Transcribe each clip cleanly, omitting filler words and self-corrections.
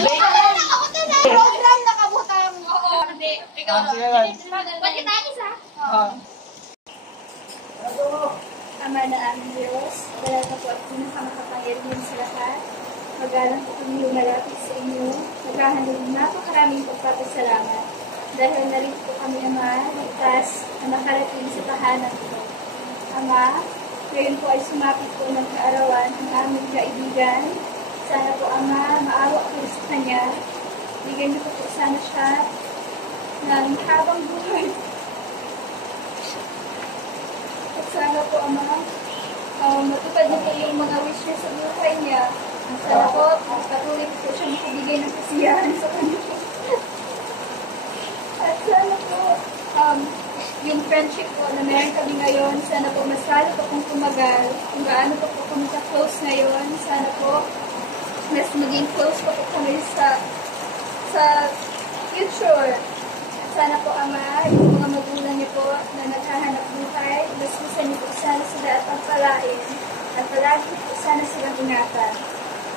Program nakabutang. Oo. Hindi. Ikaw. Bakit tayo isa? Oo. Ama na aming Diyos, dahil na po at pinakamakapangyarihan sa lahat, magalang po kami lumalapit sa inyo, naghahandog ng napakaraming pagpapasalamat, dahil narito po kami, Ama, ligtas na makarating sa tahanan ito. Ama, ngayon po ay sumapit po ng kaarawan ang aming kaibigan. Sana po, Ama, maawa po sa kanya. Bigyan niyo po sana siya ng habang buhay. At sana po, Ama, matupad niyo po yung mga wishes sa buhay niya. Sana po, patuloy po siya makabigay ng kasiyahan sa kanya. At sana po, yung friendship po na meron kami ngayon, sana po mas lalo po kung tumagal, kung gaano po kami ka-close ngayon, sana po mas maging close po kami sa future. Sana po, Ama, yung mga magulang niyo po na naghahanap buhay, basusan niyo po sana sila at pagpalain. At palagi po sana silang ingatan.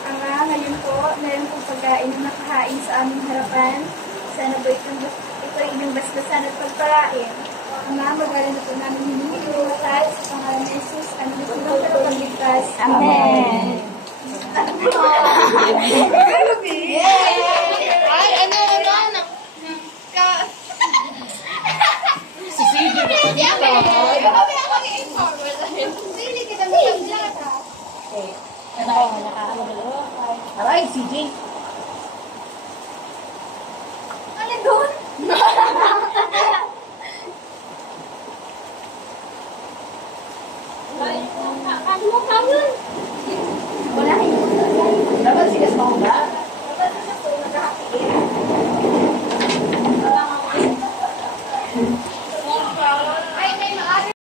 Ama, ngayon po, meron pong pagkain na nakahain sa aming harapan. Sana po ito inyong basbasan at pagpalain. Ama, magaling na po namin hiningi yung matay sa pangalan ni Jesus. Ano po ng pagpagligtas. Amen.